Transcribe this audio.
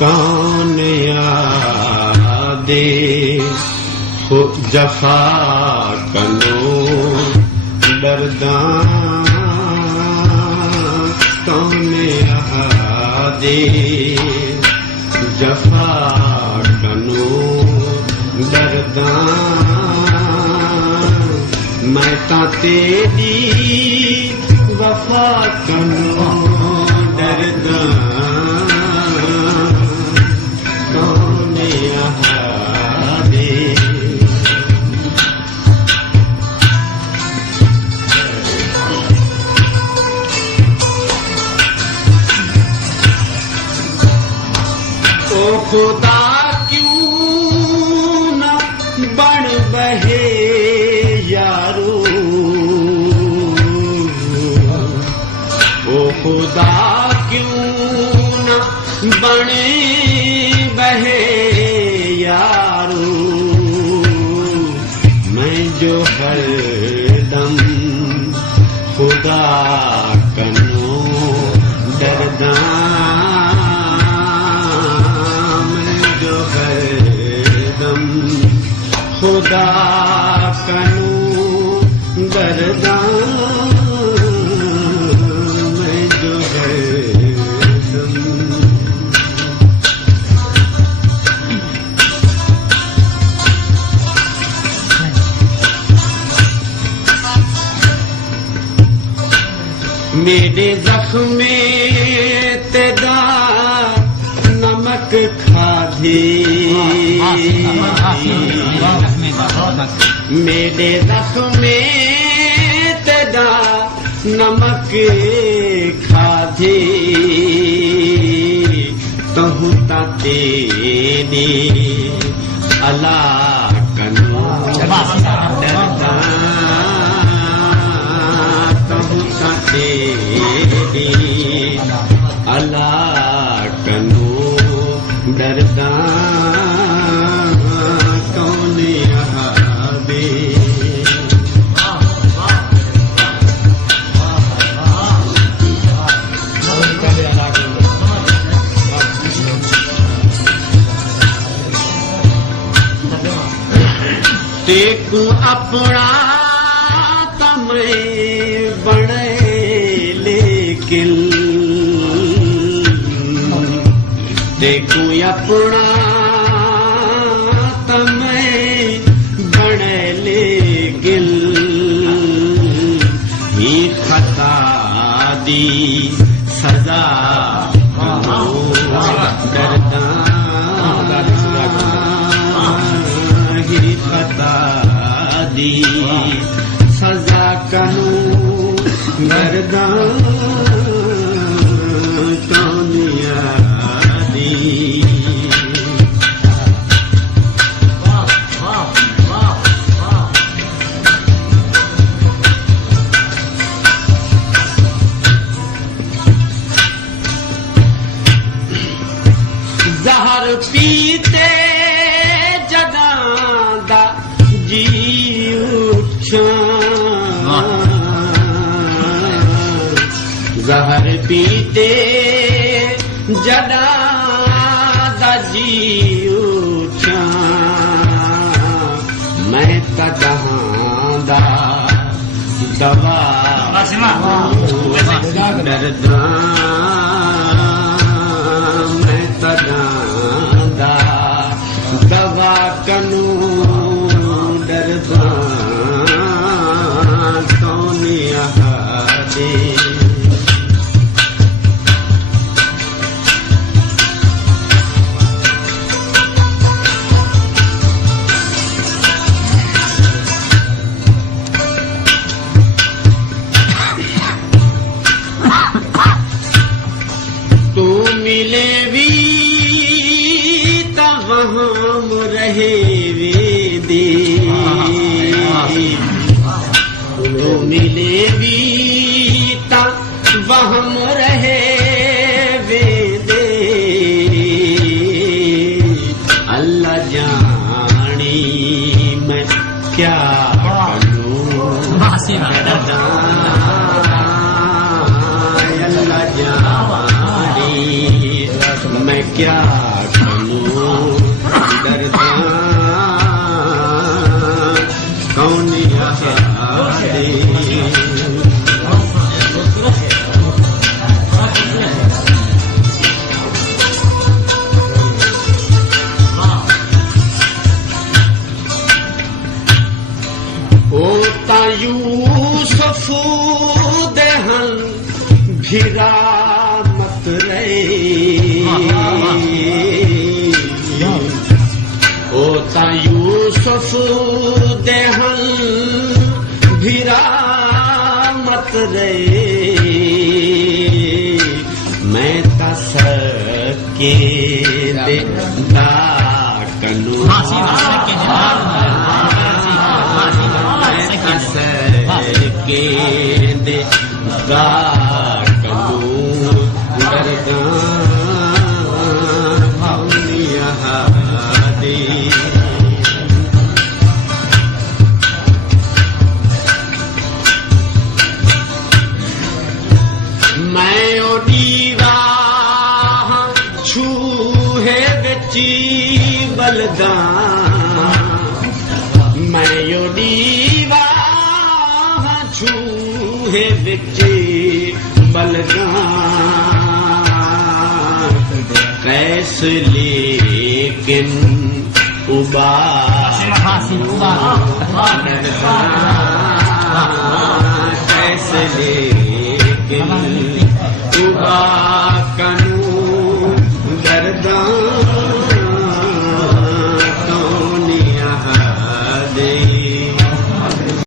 कौन यादे हो जफा कनो दर्दा कौन यादे जफा कनो दर्दा मैं ता तेरी वफा कनो दर्दा कौन यादे ओ खुदा क्यों न बन बहे यारो ओ खुदा क्यों न बने बहे यारो मैं जो हर दम खुदा कनो डरदा खुदा कनु दरदा मैं जो हरदम मेरे जख्म में तेरा नमक खाधे मेरे जख्म में तेरा नमक खाधे तहु ता तेरे अला कनो डरदा तहु ता तेरे अला कनो डरदा कौन यादे तेकू अपना तमें बने लेकिन देखू अपना तमें बने लेकिन ही खता दी सजा डरदा ही खता दी सजा कनु डरदा कौन यादी जहर पीते जगांदा जी उठा जहर पीते जगांदा जी उठा मैं तदहांदा दवा डरदा मैं तदांदा दवा कनु डरदा कौन यादे मिले भी तब हम रहे वे दे तो मिले भी तब हम रहे वे दे अल्लाह जानी मैं क्या करूं क्या करूं डरदा कौन यादे ओता यूसुफ देहन भिरा मत रे ओता यूसुफ देहन भिरा मत रे मैं तस के देता कनु के दे कलू डरदा दे मैं ओडीवा छूहे बेची बलदा मैं ओडीवा छूहे बिचे बलगा कैस लेकिन उबा